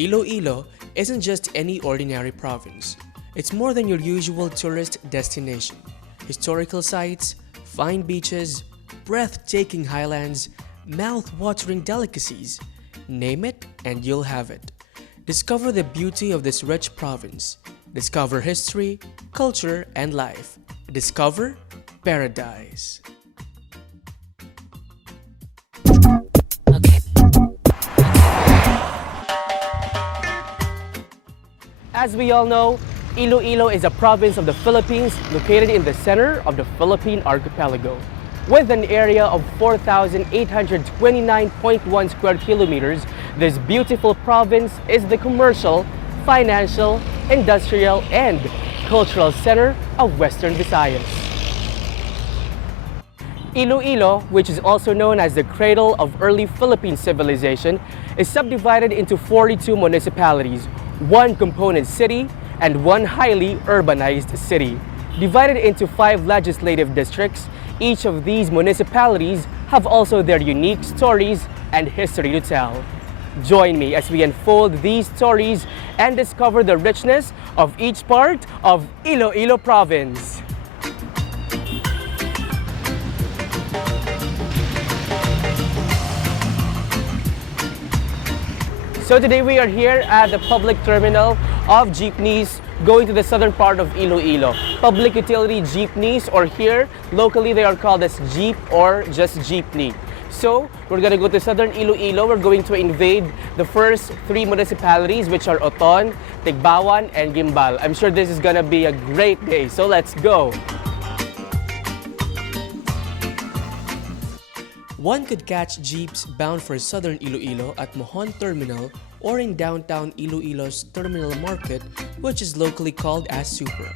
Iloilo isn't just any ordinary province. It's more than your usual tourist destination. Historical sites, fine beaches, breathtaking highlands, mouth-watering delicacies. Name it and you'll have it. Discover the beauty of this rich province. Discover history, culture, and life. Discover paradise. As we all know, Iloilo is a province of the Philippines located in the center of the Philippine archipelago. With an area of 4,829.1 square kilometers, this beautiful province is the commercial, financial, industrial, and cultural center of Western Visayas. Iloilo, which is also known as the cradle of early Philippine civilization, is subdivided into 42 municipalities, one component city, and one highly urbanized city. Divided into 5 legislative districts, each of these municipalities have also their unique stories and history to tell. Join me as we unfold these stories and discover the richness of each part of Iloilo Province. So today we are here at the public terminal of jeepneys going to the southern part of Iloilo. Public utility jeepneys, or here locally they are called as jeep or just jeepney. So we're gonna go to southern Iloilo. We're going to invade the first 3 municipalities, which are Oton, Tigbauan, and Guimbal. I'm sure this is gonna be a great day, so let's go. One could catch jeeps bound for southern Iloilo at Mohon Terminal or in downtown Iloilo's Terminal Market, which is locally called as Super.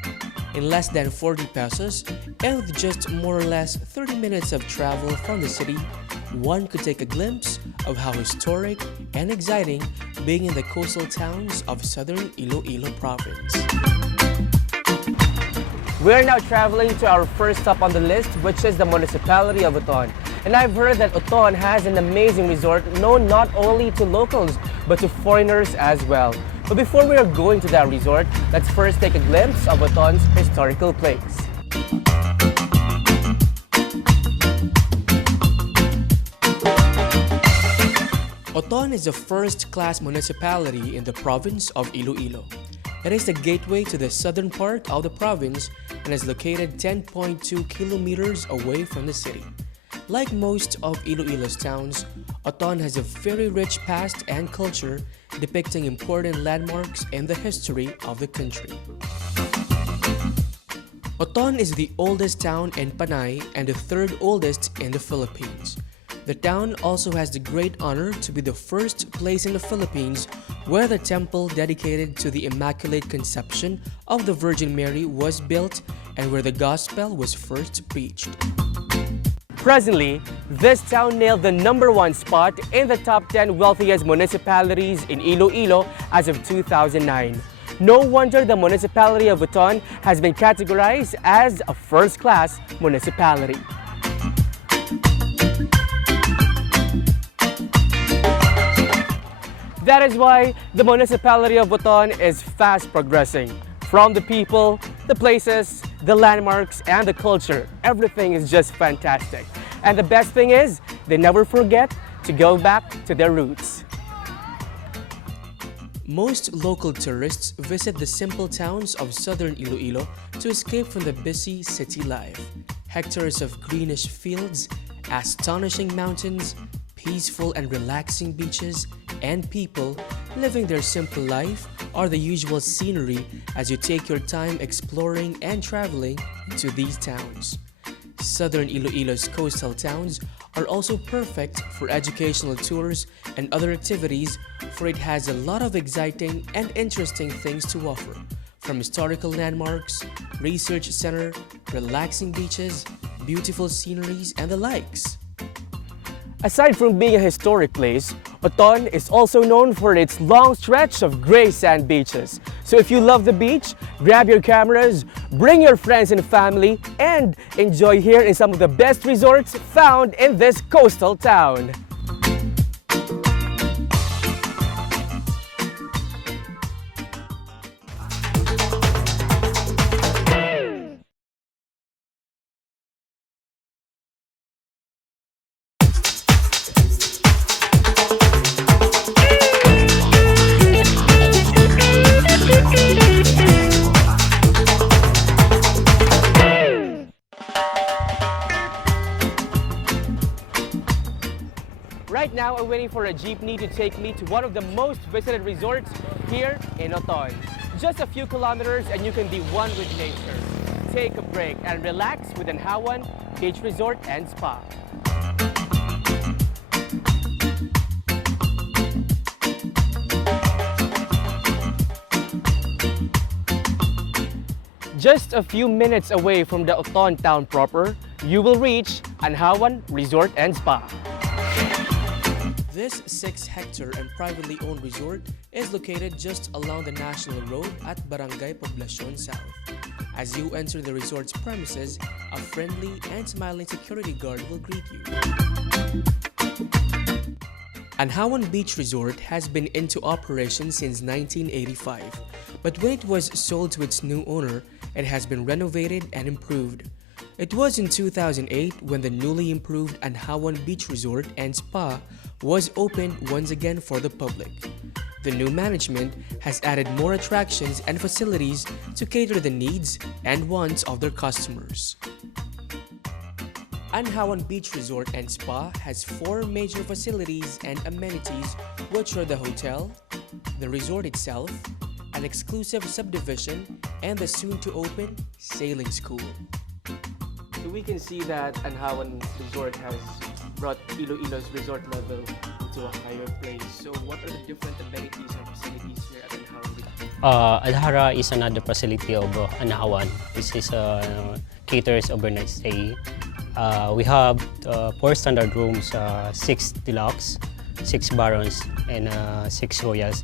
In less than 40 pesos and with just more or less 30 minutes of travel from the city, one could take a glimpse of how historic and exciting being in the coastal towns of southern Iloilo province. We are now traveling to our first stop on the list, which is the municipality of Oton. And I've heard that Oton has an amazing resort known not only to locals but to foreigners as well. But before we are going to that resort, let's first take a glimpse of Oton's historical place. Oton is a first-class municipality in the province of Iloilo. It is the gateway to the southern part of the province and is located 10.2 kilometers away from the city. Like most of Iloilo's towns, Oton has a very rich past and culture depicting important landmarks in the history of the country. Oton is the oldest town in Panay and the 3rd oldest in the Philippines. The town also has the great honor to be the first place in the Philippines where the temple dedicated to the Immaculate Conception of the Virgin Mary was built and where the gospel was first preached. Presently, this town nailed the #1 spot in the top 10 wealthiest municipalities in Iloilo as of 2009. No wonder the municipality of Oton has been categorized as a first-class municipality. That is why the municipality of Oton is fast progressing. From the people, the places, the landmarks, and the culture, everything is just fantastic. And the best thing is, they never forget to go back to their roots. Most local tourists visit the simple towns of southern Iloilo to escape from the busy city life. Hectares of greenish fields, astonishing mountains, peaceful and relaxing beaches, and people living their simple life are the usual scenery as you take your time exploring and traveling into these towns. Southern Iloilo's coastal towns are also perfect for educational tours and other activities, for it has a lot of exciting and interesting things to offer, from historical landmarks, research center, relaxing beaches, beautiful sceneries, and the likes. Aside from being a historic place, Oton is also known for its long stretch of gray sand beaches. So if you love the beach, grab your cameras, bring your friends and family, and enjoy here in some of the best resorts found in this coastal town. Right now, I'm waiting for a jeepney to take me to one of the most visited resorts here in Otoy. Just a few kilometers and you can be one with nature. Take a break and relax with An-Hawan Beach Resort and Spa. Just a few minutes away from the Oton town proper, you will reach An-Hawan Resort and Spa. This 6-hectare and privately owned resort is located just along the National Road at Barangay Poblacion South. As you enter the resort's premises, a friendly and smiling security guard will greet you. An-Hawan Beach Resort has been into operation since 1985, but when it was sold to its new owner, it has been renovated and improved. It was in 2008 when the newly improved An-Hawan Beach Resort and Spa was opened once again for the public. The new management has added more attractions and facilities to cater the needs and wants of their customers. An-Hawan Beach Resort and Spa has 4 major facilities and amenities, which are the hotel, the resort itself, an exclusive subdivision, and the soon-to-open sailing school. So we can see that An-Hawan Resort has brought Iloilo's resort level to a higher place. So what are the different amenities and facilities here at An-Hawan Beach? Alhara is another facility of An-Hawan. This is caters overnight stay. We have 4 standard rooms, 6 deluxe, 6 barons, and 6 royals.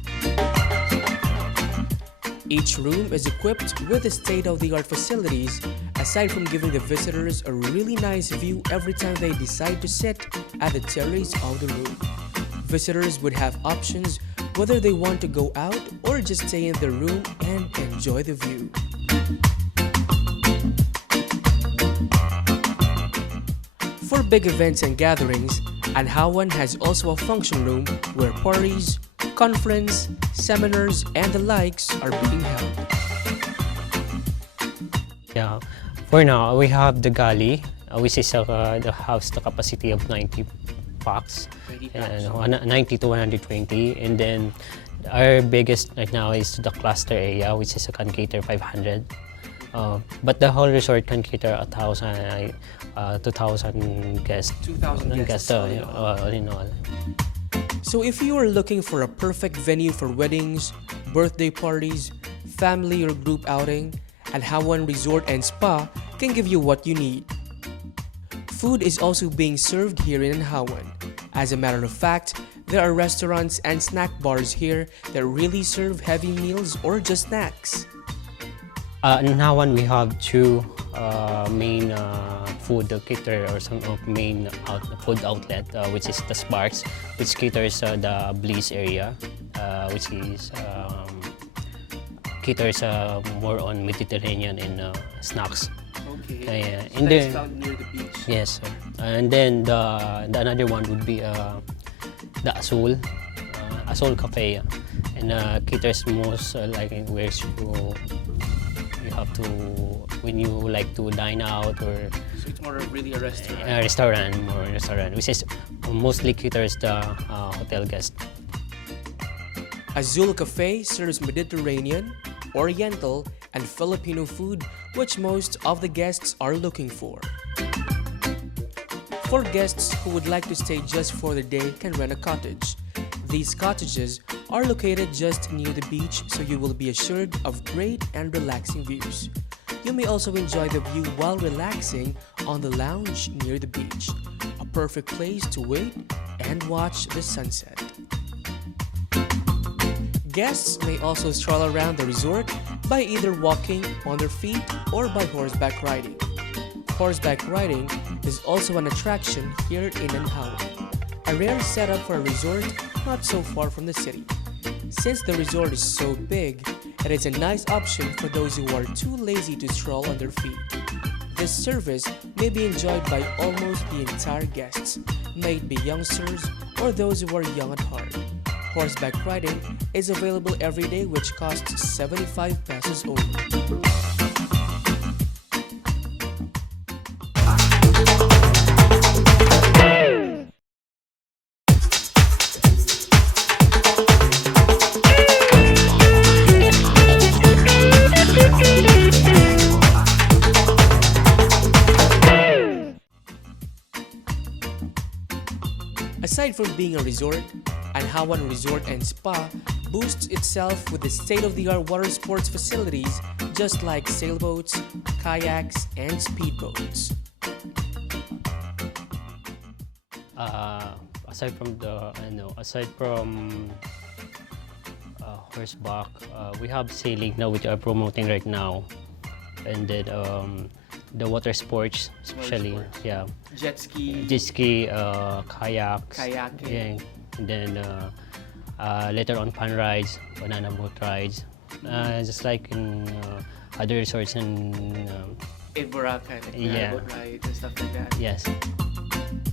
Each room is equipped with the state-of-the-art facilities, aside from giving the visitors a really nice view every time they decide to sit at the terrace of the room. Visitors would have options whether they want to go out or just stay in the room and enjoy the view. For big events and gatherings, An-Hawan has also a function room where parties, conference, seminars, and the likes are being held. Yeah. For now, we have the galley, which is the house the capacity of 90 packs, 90 to 120. And then our biggest right now is the cluster area, which is can cater 500. But the whole resort can cater 1,000, 2,000 guests. 2,000 guests all in all. So if you are looking for a perfect venue for weddings, birthday parties, family or group outing, An-Hawan Resort and Spa can give you what you need. Food is also being served here in An-Hawan. As a matter of fact, there are restaurants and snack bars here that really serve heavy meals or just snacks. In An-Hawan, we have 2 main food cater or some main food outlet, which is the Sparks, which caters the Bliss area, which is caters more on Mediterranean and snacks. Okay. And then found near the beach. yes, sir. And then the another one would be the Azul Cafe, and caters most like where you have to when you like to dine out or So it's more really a restaurant. restaurant, which is mostly caters the hotel guests. Azul Cafe serves Mediterranean, Oriental, and Filipino food, which most of the guests are looking for. For guests who would like to stay just for the day can rent a cottage. These cottages are located just near the beach, so you will be assured of great and relaxing views. You may also enjoy the view while relaxing on the lounge near the beach, a perfect place to wait and watch the sunset. Guests may also stroll around the resort by either walking on their feet or by horseback riding. Horseback riding is also an attraction here in An-Hawan, a rare setup for a resort not so far from the city. Since the resort is so big, it is a nice option for those who are too lazy to stroll on their feet. This service may be enjoyed by almost the entire guests, may it be youngsters or those who are young at heart. Horseback riding is available every day, which costs 75 pesos only. Aside from being a resort, An-Hawan Resort and Spa boasts itself with the state-of-the-art water sports facilities just like sailboats, kayaks, and speedboats. Aside from horseback, we have sailing now, which are promoting right now, and then the water sports, especially, yeah, Jet ski. jet ski, kayaks, Kayaking. yeah, and then later on fun rides, banana boat rides, just like in other resorts in In Boracay, like Yeah. boat rides and stuff like that. yes.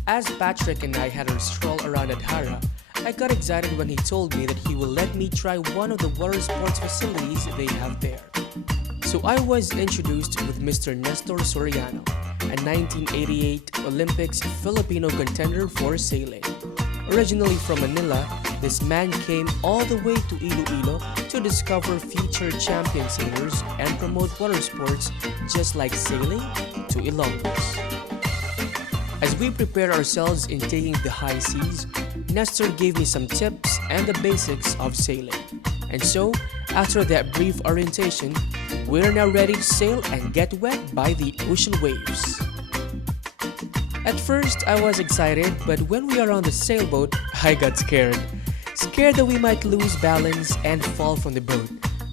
As Patrick and I had our stroll around Adhara, I got excited when he told me that he will let me try one of the water sports facilities they have there. So I was introduced with Mr. Nestor Soriano, a 1988 Olympics Filipino contender for sailing. Originally from Manila, this man came all the way to Iloilo to discover future champion sailors and promote water sports just like sailing to Ilonggos. As we prepared ourselves in taking the high seas, Nestor gave me some tips and the basics of sailing. And so, after that brief orientation, we're now ready to sail and get wet by the ocean waves. At first, I was excited, but when we are on the sailboat, I got scared. Scared that we might lose balance and fall from the boat.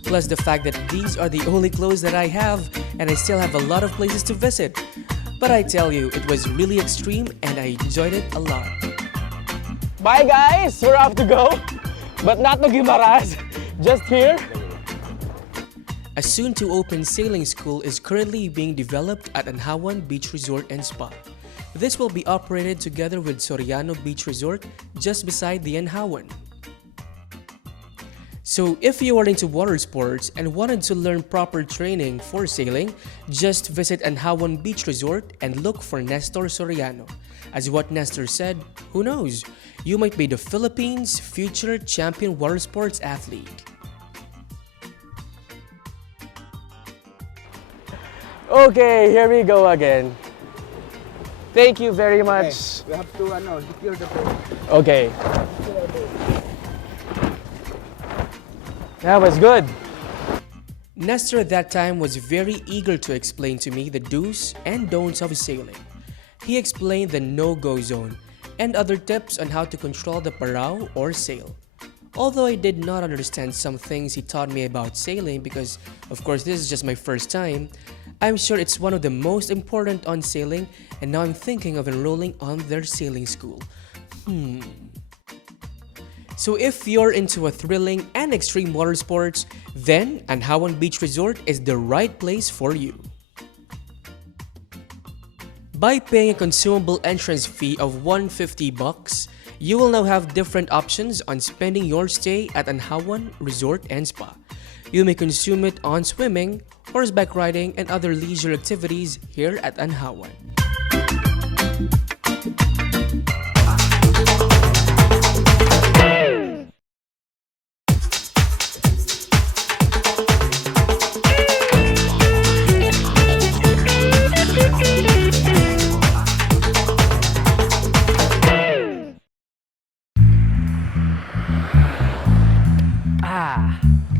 Plus the fact that these are the only clothes that I have, and I still have a lot of places to visit. But I tell you, it was really extreme and I enjoyed it a lot. Bye guys, we're off to go, but not to Guimaras, just here. A soon-to-open sailing school is currently being developed at An-Hawan Beach Resort and Spa. This will be operated together with Soriano Beach Resort just beside the An-Hawan. So if you are into water sports and wanted to learn proper training for sailing, just visit An-Hawan Beach Resort and look for Nestor Soriano. As what Nestor said, who knows, you might be the Philippines' future champion water sports athlete. Okay, here we go again. Thank you very much. We have to secure the boat. Okay. That was good. Nestor at that time was very eager to explain to me the do's and don'ts of sailing. He explained the no-go zone and other tips on how to control the parao or sail. Although I did not understand some things he taught me about sailing because, of course, this is just my first time, I'm sure it's one of the most important on sailing, and now I'm thinking of enrolling on their sailing school. So if you're into a thrilling and extreme water sports, then An-Hawan Beach Resort is the right place for you. By paying a consumable entrance fee of $150, you will now have different options on spending your stay at An-Hawan Resort and Spa. You may consume it on swimming, horseback riding, and other leisure activities here at An-Hawan.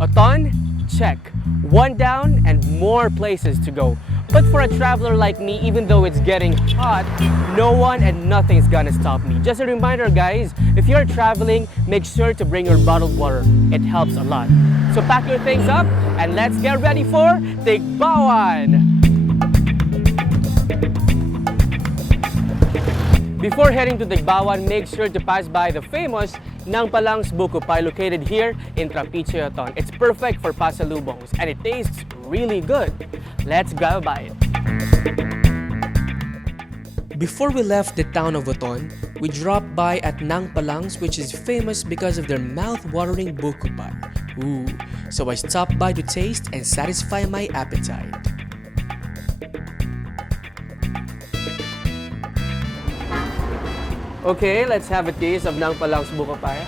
Oton? Check. One down and more places to go. But for a traveler like me, even though it's getting hot, no one and nothing's gonna stop me. Just a reminder guys, if you're traveling, make sure to bring your bottled water. It helps a lot. So pack your things up and let's get ready for Tigbauan! Before heading to Tigbauan, make sure to pass by the famous Nang Palang's Buko Pie located here in Trapiche, Oton. It's perfect for pasalubongs and it tastes really good. Let's grab a bite. Before we left the town of Oton, we dropped by at Nang Palang's, which is famous because of their mouth-watering buko pie. Ooh, so I stopped by to taste and satisfy my appetite. Okay, let's have a taste of Nang Palang's Buko Pie.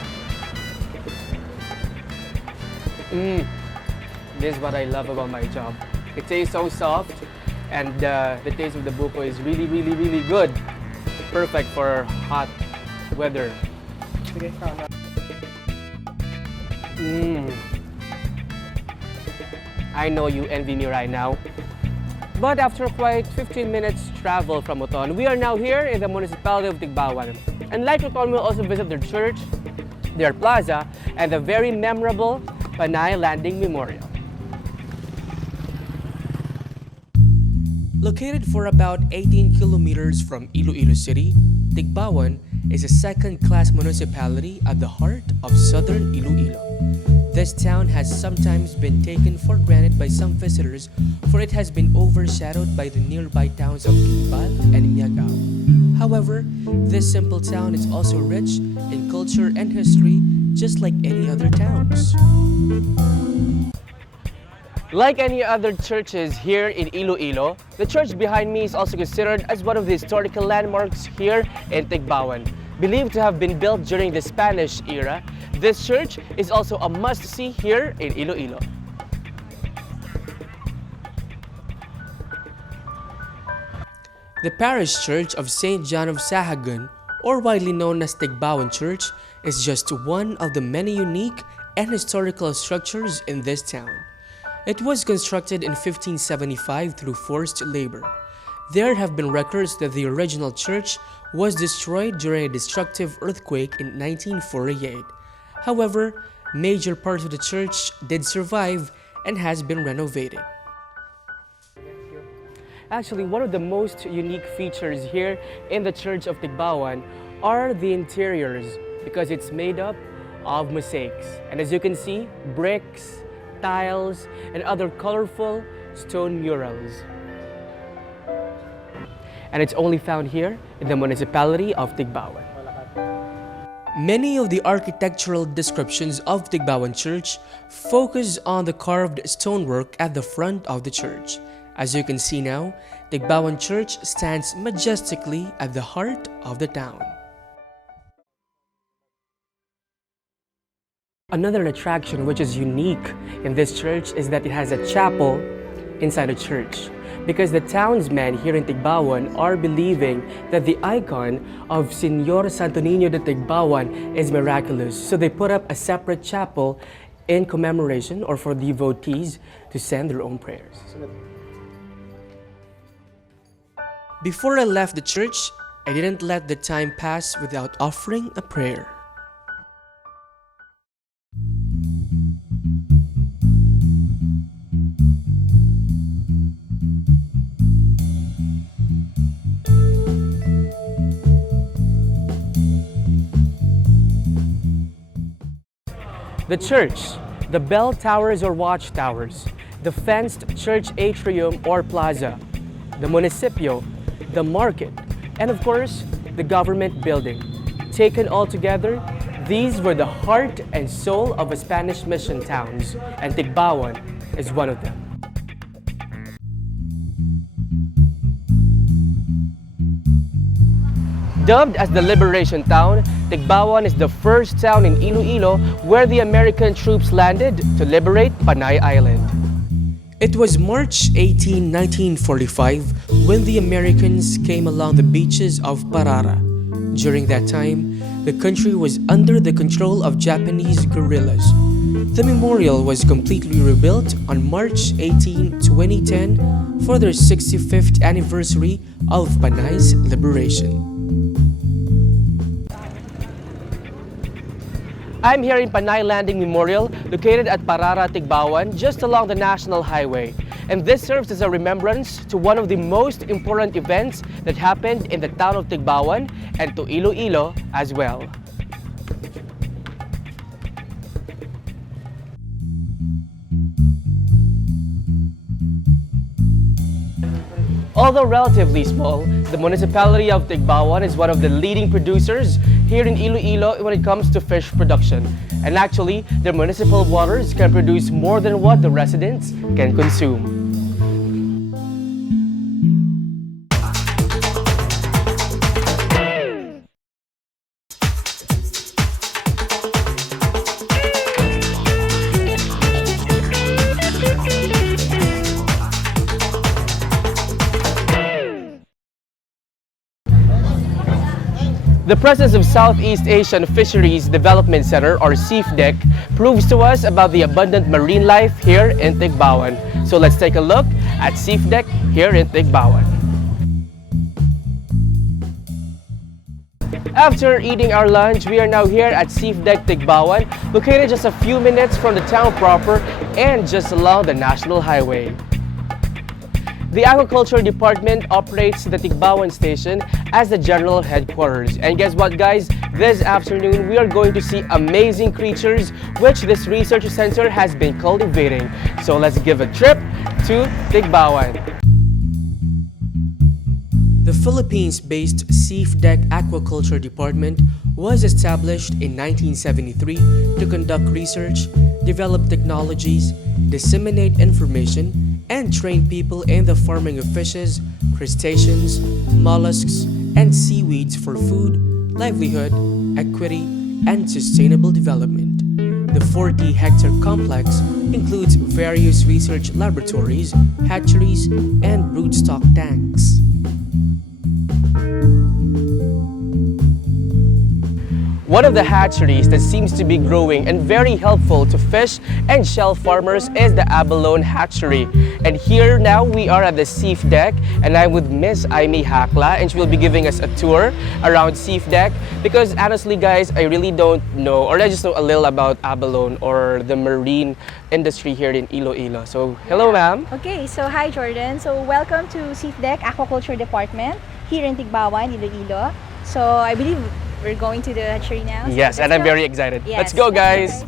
This is what I love about my job. It tastes so soft and the taste of the buko is really good. Perfect for hot weather. I know you envy me right now. But after quite 15 minutes travel from Uton, we are now here in the municipality of Tigbauan. And like Uton, we'll also visit their church, their plaza, and the very memorable Panay Landing Memorial. Located for about 18 kilometers from Iloilo City, Tigbauan is a second-class municipality at the heart of southern Iloilo. This town has sometimes been taken for granted by some visitors, for it has been overshadowed by the nearby towns of Guimbal and Miag-ao. However, this simple town is also rich in culture and history, just like any other towns. Like any other churches here in Iloilo, the church behind me is also considered as one of the historical landmarks here in Tigbauan. Believed to have been built during the Spanish era, this church is also a must-see here in Iloilo. The parish church of St. John of Sahagun, or widely known as Tigbauan Church, is just one of the many unique and historical structures in this town. It was constructed in 1575 through forced labor. There have been records that the original church was destroyed during a destructive earthquake in 1948. However, major parts of the church did survive and has been renovated. Actually, one of the most unique features here in the Church of Tigbauan are the interiors, because it's made up of mosaics. And as you can see, bricks, tiles, and other colorful stone murals. And it's only found here in the municipality of Tigbauan. Many of the architectural descriptions of Tigbauan Church focus on the carved stonework at the front of the church. As you can see now, Tigbauan Church stands majestically at the heart of the town. Another attraction which is unique in this church is that it has a chapel inside the church, because the townsmen here in Tigbauan are believing that the icon of Señor Santo Niño de Tigbauan is miraculous. So they put up a separate chapel in commemoration or for devotees to send their own prayers. Before I left the church, I didn't let the time pass without offering a prayer. The church, the bell towers or watchtowers, the fenced church atrium or plaza, the municipio, the market, and of course, the government building. Taken all together, these were the heart and soul of a Spanish mission towns, and Tigbauan is one of them. Dubbed as the Liberation Town, Tigbauan is the first town in Iloilo where the American troops landed to liberate Panay Island. It was March 18, 1945 when the Americans came along the beaches of Parara. During that time, the country was under the control of Japanese guerrillas. The memorial was completely rebuilt on March 18, 2010 for their 65th anniversary of Panay's liberation. I'm here in Panay Landing Memorial, located at Parara, Tigbauan, just along the National Highway. And this serves as a remembrance to one of the most important events that happened in the town of Tigbauan and to Iloilo as well. Although relatively small, the municipality of Tigbauan is one of the leading producers here in Iloilo when it comes to fish production. And actually, their municipal waters can produce more than what the residents can consume. The presence of Southeast Asian Fisheries Development Center, or SEAFDEC, proves to us about the abundant marine life here in Tigbauan. So let's take a look at SEAFDEC here in Tigbauan. After eating our lunch, we are now here at SEAFDEC Tigbauan, located just a few minutes from the town proper and just along the National Highway. The Agriculture Department operates the Tigbauan Station as the general headquarters. And guess what, guys? This afternoon, we are going to see amazing creatures which this research center has been cultivating. So let's give a trip to Tigbauan. The Philippines-based SEAFDEC Aquaculture Department was established in 1973 to conduct research, develop technologies, disseminate information, and train people in the farming of fishes, crustaceans, mollusks, and seaweeds for food, livelihood, equity, and sustainable development. The 40-hectare complex includes various research laboratories, hatcheries, and broodstock tanks. One of the hatcheries that seems to be growing and very helpful to fish and shell farmers is the Abalone Hatchery. And here now we are at the SEAFDEC, and I'm with Miss Aimee Hakla, and she will be giving us a tour around SEAFDEC because honestly guys, I really don't know, or I just know a little about abalone or the marine industry here in Iloilo. So hello ma'am. Okay, so hi Jordan. So welcome to SEAFDEC Aquaculture Department here in Tigbauan, Iloilo. So I believe we're going to the hatchery now. Yes, so and I'm very excited. Yes, let's go guys.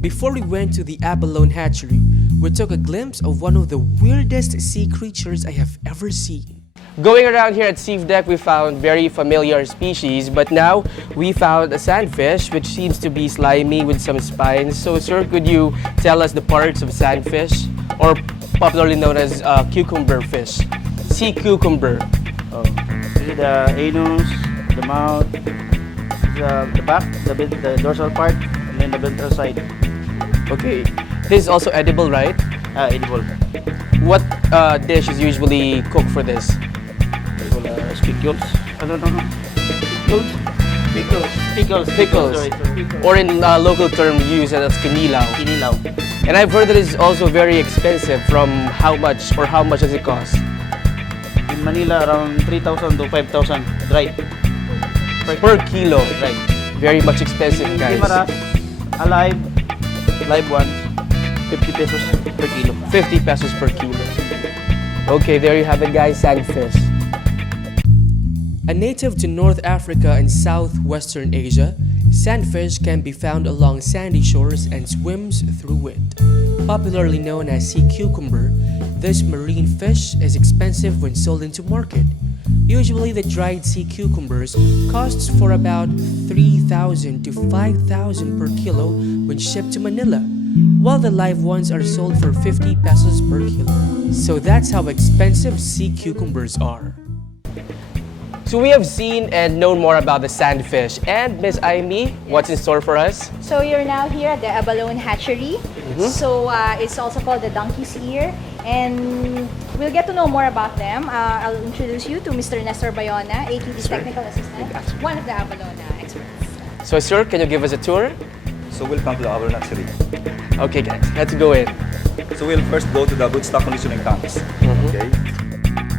Before we went to the Abalone Hatchery, we took a glimpse of one of the weirdest sea creatures I have ever seen. Going around here at SEAFDEC, we found very familiar species, but now we found a sandfish which seems to be slimy with some spines. So sir, could you tell us the parts of sandfish, or popularly known as cucumber fish? Sea cucumber. Oh. This is the anus, the mouth, the back, the dorsal part, and then the ventral side. Okay, this is also edible, right? Edible. What dish is usually cooked for this? Spicules. I don't know. Pickles. Pickles. Sorry. Or in local term used as kinilaw. Kinilaw. And I've heard that it's also very expensive. From how much, or how much does it cost? In Manila, around 3,000 to 5,000 dry. Per kilo. Dry. Very much expensive, guys. Timaras, alive, live one, 50 pesos per kilo. 50 pesos per kilo. Okay, there you have it guys, sandfish. A native to North Africa and southwestern Asia, sandfish can be found along sandy shores and swims through it. Popularly known as sea cucumber, this marine fish is expensive when sold into market. Usually the dried sea cucumbers costs for about 3,000 to 5,000 per kilo when shipped to Manila, while the live ones are sold for 50 pesos per kilo. So that's how expensive sea cucumbers are. So we have seen and known more about the sandfish. And Miss Aimee, what's in store for us? So you're now here at the Abalone Hatchery. So it's also called the donkey's ear. And we'll get to know more about them. I'll introduce you to Mr. Nestor Bayona, AQD's Technical Assistant, one of the Abalone experts. So sir, can you give us a tour? So welcome to the Abalone Hatchery. Okay guys, let's go in. So we'll first go to the broodstock conditioning tanks. Okay.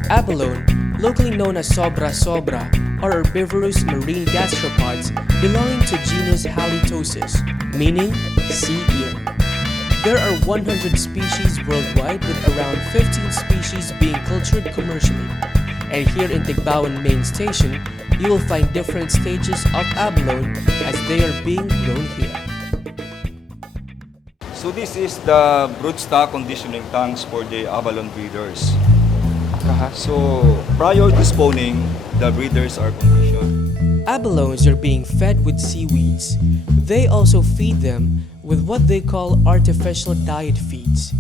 Abalone, locally known as Sobra Sobra, are herbivorous marine gastropods belonging to genus Halitosis, meaning sea ear. There are 100 species worldwide, with around 15 species being cultured commercially. And here in Tigbauan Main Station, you will find different stages of abalone as they are being grown here. So this is the broodstock conditioning tanks for the abalone breeders. So prior to spawning, the breeders are conditioned. Abalones are being fed with seaweeds. They also feed them with what they call artificial diet feeds.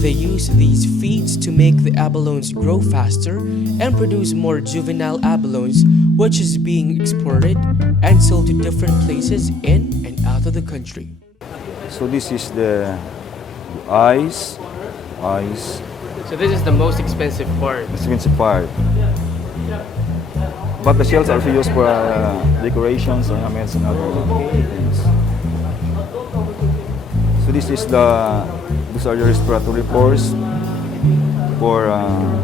They use these feeds to make the abalones grow faster and produce more juvenile abalones, which is being exported and sold to different places in and out of the country. So this is the eyes, So this is the most expensive part. Expensive part. But the shells are also used for decorations, ornaments, and other things. So these are your respiratory pores for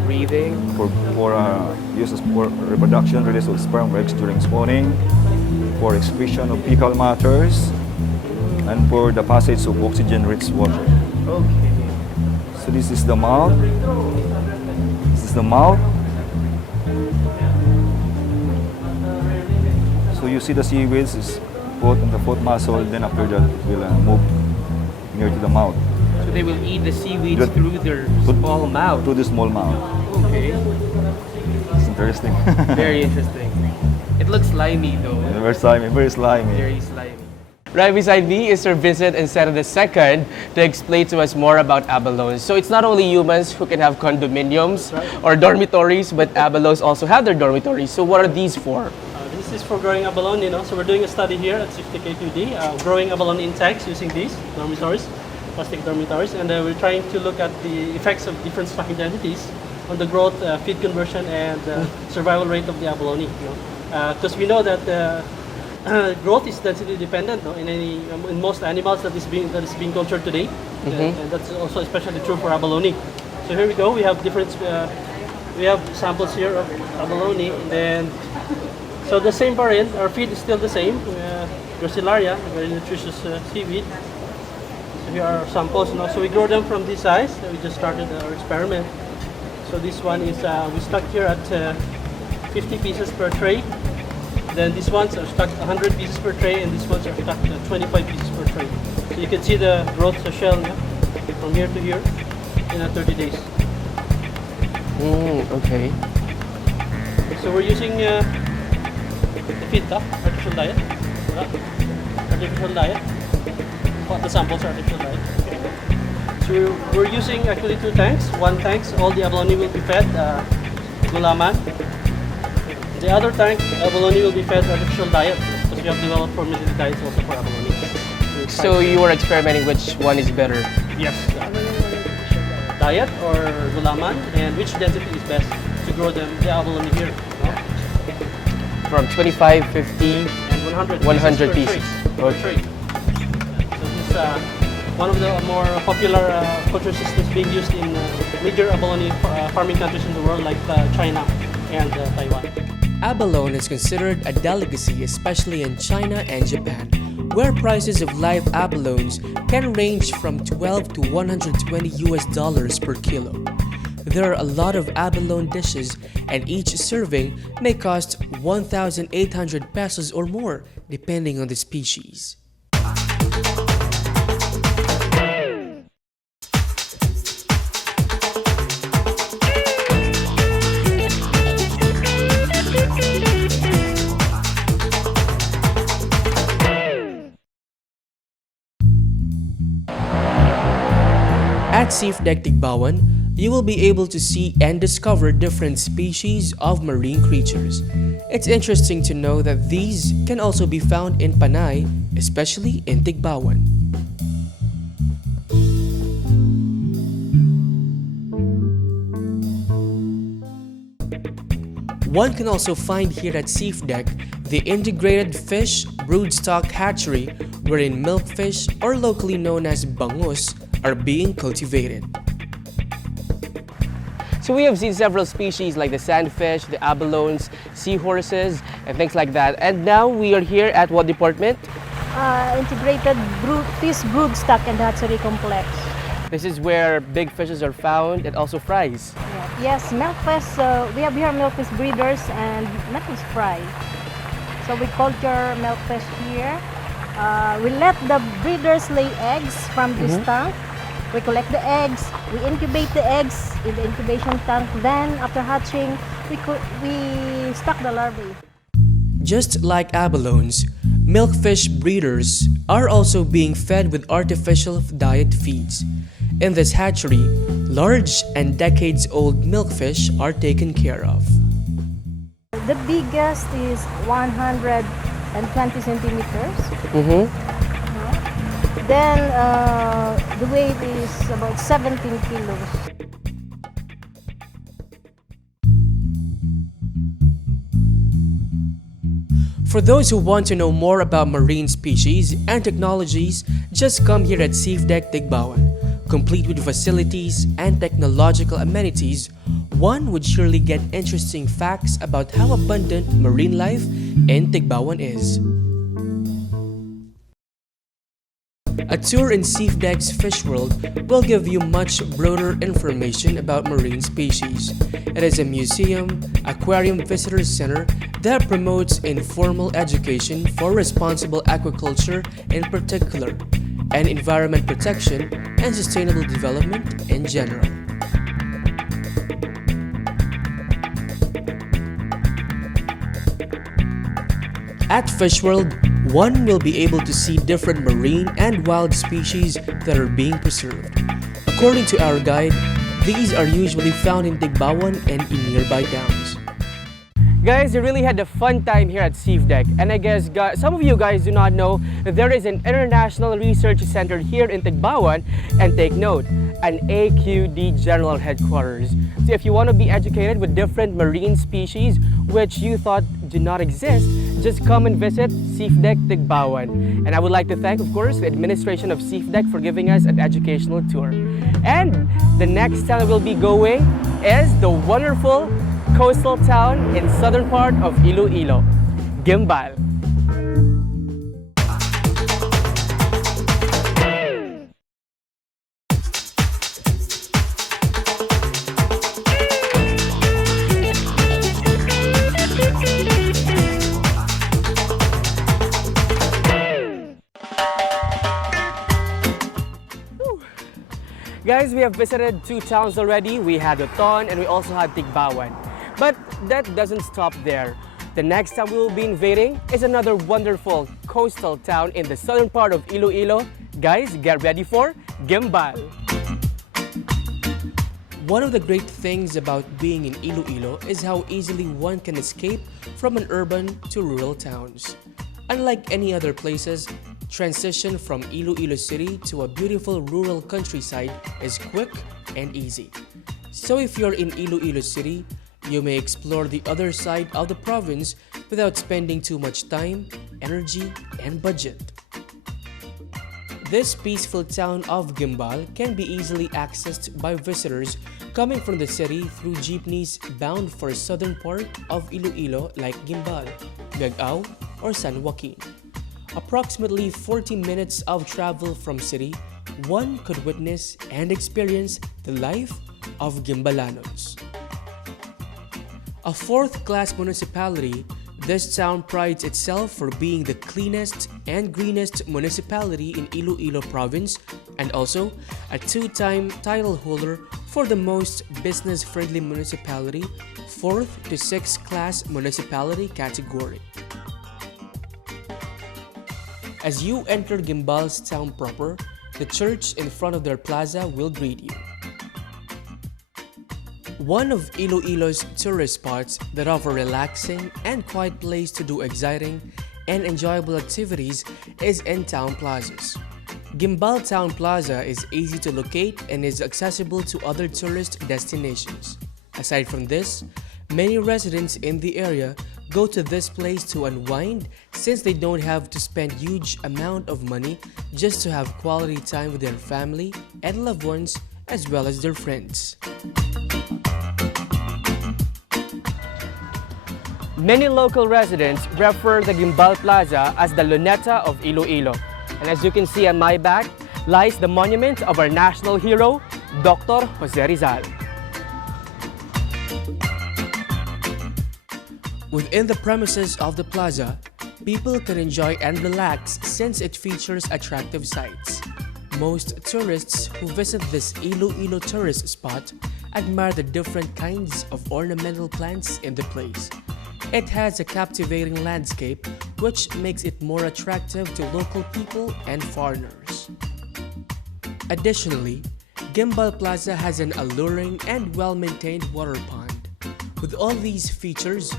Breathing. for uses for reproduction, release of sperm eggs during spawning, for excretion of fecal matters, and for the passage of oxygen-rich water. Okay. So this is the mouth. This is the mouth. So you see the seaweeds is put on the foot muscle, then after that it will move near to the mouth, So they will eat the seaweeds Good. through their small mouth. to the small mouth. Okay. It's interesting. Very interesting. It looks slimy though. Very slimy, very slimy. Very slimy. Right beside me is Sir Vincent and Sarah II to explain to us more about abalones. So it's not only humans who can have condominiums or dormitories, but abalones also have their dormitories. So what are these for? This is for growing abalone, so we're doing a study here at SEAFDEC KQD, growing abalone in tanks using these dormitories, plastic dormitories, and we're trying to look at the effects of different stocking densities on the growth, feed conversion, and survival rate of the abalone. Because we know that growth is density dependent in most animals that is being cultured today, and that's also especially true for abalone. So here we go. We have different. We have samples here of abalone, and then. So the same variant, our feed is still the same, Gracilaria, very nutritious seaweed. So here are our samples. So we grow them from this size. We just started our experiment. So this one is, we stuck here at 50 pieces per tray. Then these ones are stuck 100 pieces per tray, and these ones are stuck 25 pieces per tray. So you can see the growth of the shell from here to here in 30 days. Okay. So we're using feed artificial diet. Artificial diet. The samples are artificial diet. So we're using actually 2 tanks. One tank, all the abalone will be fed gulaman. The other tank, abalone will be fed artificial diet because we have developed formulated diets also for abalone. So you were experimenting which one is better? Yes. Diet or gulaman, and which density is best to grow them the abalone here. From 25, 50, And 100 100 per pieces. tray. Per tray. So this is one of the more popular culture systems being used in major abalone farming countries in the world like China and Taiwan. Abalone is considered a delicacy, especially in China and Japan, where prices of live abalones can range from 12 to 120 US dollars per kilo. There are a lot of abalone dishes, and each serving may cost 1,800 pesos or more, depending on the species. At SEAFDEC Tigbauan, you will be able to see and discover different species of marine creatures. It's interesting to know that these can also be found in Panay, especially in Tigbauan. One can also find here at SEAFDEC the integrated fish broodstock hatchery, wherein milkfish, or locally known as bangus, are being cultivated. So we have seen several species like the sandfish, the abalones, seahorses, and things like that. And now we are here at what department? Integrated fish broodstock and hatchery complex. This is where big fishes are found and also fries. Yes, milkfish. We have here milkfish breeders and milkfish fry. So we culture milkfish here. We let the breeders lay eggs from this tank. We collect the eggs, we incubate the eggs in the incubation tank. Then, after hatching, we stock the larvae. Just like abalones, milkfish breeders are also being fed with artificial diet feeds. In this hatchery, large and decades-old milkfish are taken care of. The biggest is 120 centimeters. Then the weight is about 17 kilos. For those who want to know more about marine species and technologies, just come here at SEAFDEC Tigbauan. Complete with facilities and technological amenities, one would surely get interesting facts about how abundant marine life in Tigbauan is. A tour in SEAFDEC's Fish World will give you much broader information about marine species. It is a museum, aquarium visitor center that promotes informal education for responsible aquaculture in particular, and environment protection and sustainable development in general. At Fish World, one will be able to see different marine and wild species that are being preserved. According to our guide, these are usually found in Tigbauan and in nearby towns. Guys, we really had a fun time here at SEAFDEC, and I guess some of you guys do not know that there is an international research center here in Tigbauan, and take note, an AQD General Headquarters. So if you want to be educated with different marine species which you thought do not exist, just come and visit SEAFDEC Tigbauan. And I would like to thank, of course, the administration of SEAFDEC for giving us an educational tour. And the next town we'll be going is the wonderful coastal town in southern part of Iloilo, Guimbal. Guys, we have visited two towns already. We had Oton and we also had Tigbauan. But that doesn't stop there. The next town we will be invading is another wonderful coastal town in the southern part of Iloilo. Guys, get ready for Guimbal. One of the great things about being in Iloilo is how easily one can escape from an urban to rural towns. Unlike any other places, transition from Iloilo City to a beautiful rural countryside is quick and easy. So if you're in Iloilo City, you may explore the other side of the province without spending too much time, energy, and budget. This peaceful town of Guimbal can be easily accessed by visitors coming from the city through jeepneys bound for the southern part of Iloilo like Guimbal, Miag-ao, or San Joaquin. Approximately 40 minutes of travel from city, one could witness and experience the life of Guimbalanos. A fourth-class municipality, this town prides itself for being the cleanest and greenest municipality in Iloilo province and also a two-time title holder for the most business-friendly municipality, 4th to 6th class municipality category. As you enter Guimbal's town proper, the church in front of their plaza will greet you. One of Iloilo's tourist spots that offer relaxing and quiet place to do exciting and enjoyable activities is in town plazas. Guimbal Town Plaza is easy to locate and is accessible to other tourist destinations. Aside from this, many residents in the area go to this place to unwind since they don't have to spend huge amount of money just to have quality time with their family and loved ones as well as their friends. Many local residents refer the Guimbal Plaza as the Luneta of Iloilo. And as you can see on my back lies the monument of our national hero, Dr. Jose Rizal. Within the premises of the plaza, people can enjoy and relax since it features attractive sights. Most tourists who visit this Iloilo tourist spot admire the different kinds of ornamental plants in the place. It has a captivating landscape which makes it more attractive to local people and foreigners. Additionally, Guimbal Plaza has an alluring and well-maintained water pond. With all these features,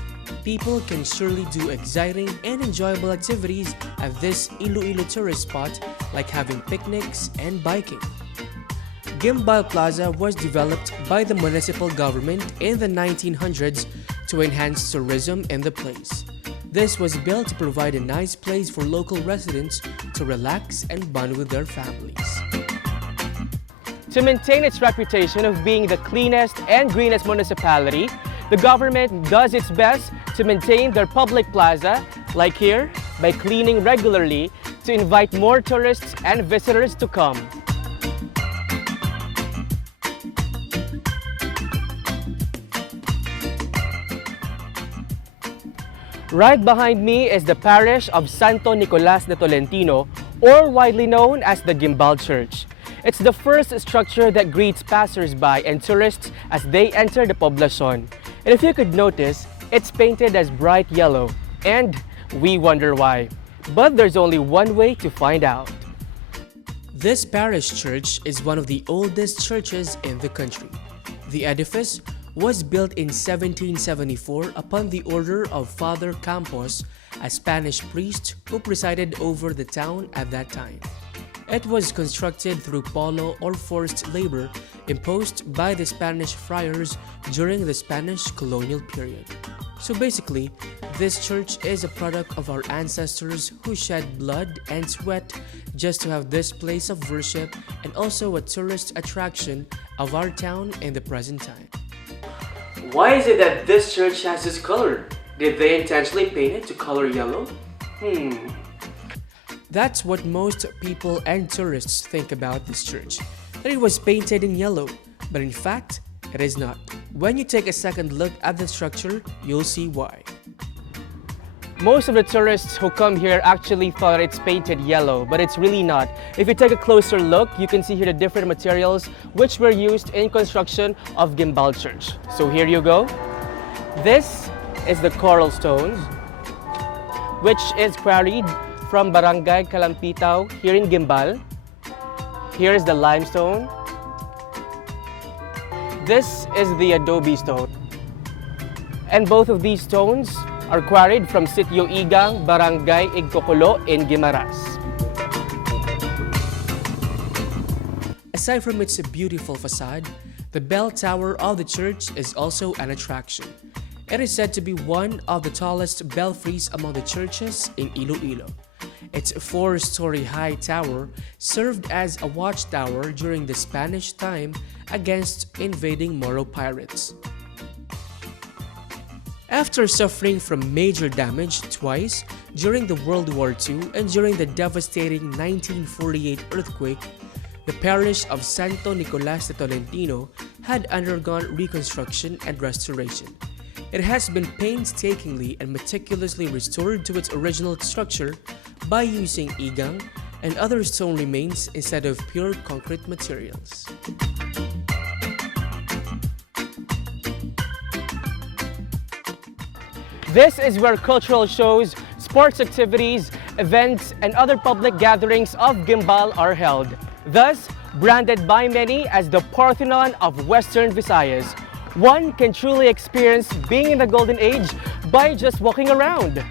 people can surely do exciting and enjoyable activities at this Iloilo tourist spot like having picnics and biking. Guimbal Plaza was developed by the municipal government in the 1900s to enhance tourism in the place. This was built to provide a nice place for local residents to relax and bond with their families. To maintain its reputation of being the cleanest and greenest municipality, the government does its best to maintain their public plaza, like here, by cleaning regularly to invite more tourists and visitors to come. Right behind me is the parish of Santo Nicolas de Tolentino, or widely known as the Guimbal Church. It's the first structure that greets passers-by and tourists as they enter the poblacion. And if you could notice, it's painted as bright yellow, and we wonder why. But there's only one way to find out. This parish church is one of the oldest churches in the country. The edifice was built in 1774 upon the order of Father Campos, a Spanish priest who presided over the town at that time. It was constructed through polo or forced labor imposed by the Spanish friars during the Spanish colonial period. So basically, this church is a product of our ancestors who shed blood and sweat just to have this place of worship and also a tourist attraction of our town in the present time. Why is it that this church has this color? Did they intentionally paint it to color yellow? That's what most people and tourists think about this church, that it was painted in yellow, but in fact, it is not. When you take a second look at the structure, you'll see why. Most of the tourists who come here actually thought it's painted yellow, but it's really not. If you take a closer look, you can see here the different materials which were used in construction of Guimbal Church. So here you go. This is the coral stones, which is quarried from Barangay Kalampitaw here in Guimbal. Here is the limestone. This is the adobe stone. And both of these stones are quarried from Sitio Igang, Barangay Igcoculo in Guimaras. Aside from its beautiful facade, the bell tower of the church is also an attraction. It is said to be one of the tallest belfries among the churches in Iloilo. Its 4-story high tower served as a watchtower during the Spanish time against invading Moro pirates. After suffering from major damage twice during the World War II and during the devastating 1948 earthquake, the parish of Santo Nicolas de Tolentino had undergone reconstruction and restoration. It has been painstakingly and meticulously restored to its original structure by using igang and other stone remains instead of pure concrete materials. This is where cultural shows, sports activities, events, and other public gatherings of Guimbal are held, thus branded by many as the Parthenon of Western Visayas. One can truly experience being in the golden age by just walking around.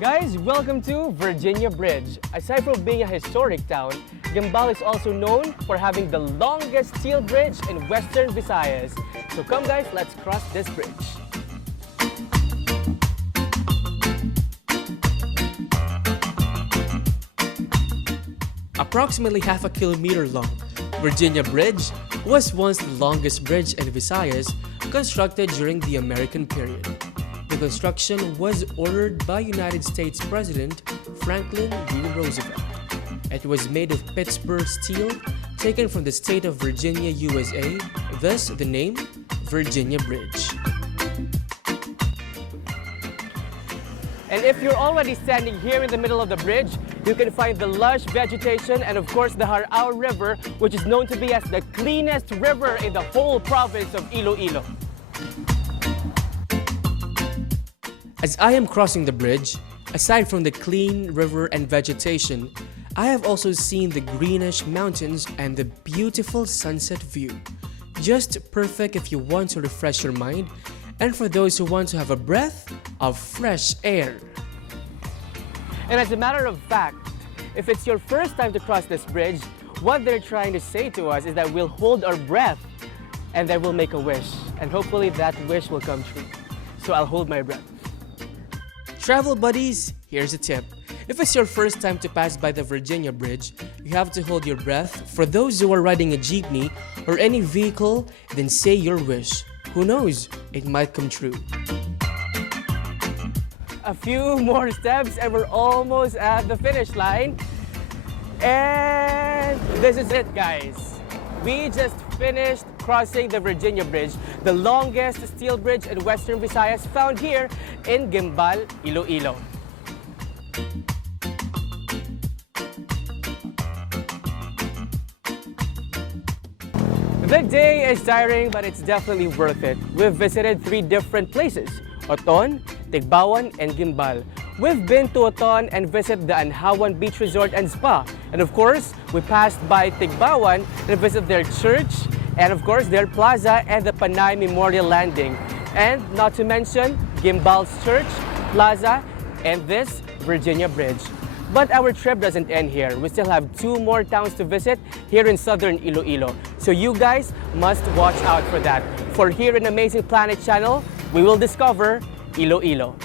Guys, welcome to Virginia Bridge. Aside from being a historic town, Guimbal is also known for having the longest steel bridge in Western Visayas. So come guys, let's cross this bridge. Approximately half a kilometer long, Virginia Bridge was once the longest bridge in Visayas constructed during the American period. The construction was ordered by United States President Franklin D. Roosevelt. It was made of Pittsburgh steel taken from the state of Virginia, USA, thus the name Virginia Bridge. And if you're already standing here in the middle of the bridge, you can find the lush vegetation and of course the Miag-ao River, which is known to be as the cleanest river in the whole province of Iloilo. As I am crossing the bridge, Aside from the clean river and vegetation, I have also seen the greenish mountains and the beautiful sunset view. Just perfect if you want to refresh your mind and for those who want to have a breath of fresh air. And as a matter of fact, if it's your first time to cross this bridge, what they're trying to say to us is that we'll hold our breath and then we'll make a wish. And hopefully that wish will come true. So I'll hold my breath. Travel buddies, here's a tip. If it's your first time to pass by the Virginia Bridge, you have to hold your breath. For those who are riding a jeepney or any vehicle, then say your wish. Who knows, it might come true. A few more steps and we're almost at the finish line. And this is it, guys. We just finished crossing the Virginia Bridge, the longest steel bridge in Western Visayas, found here in Guimbal, Iloilo. The day is tiring, but it's definitely worth it. We've visited 3 different places: Oton, Tigbauan, and Guimbal. We've been to Oton and visited the An-Hawan Beach Resort and Spa. And of course, we passed by Tigbauan and visited their church, and of course, their plaza and the Panay Memorial Landing. And not to mention, Guimbal's church, plaza, and this Virginia Bridge. But our trip doesn't end here. We still have 2 more towns to visit here in southern Iloilo. So you guys must watch out for that. For here in Amazing Planet channel, we will discover Iloilo.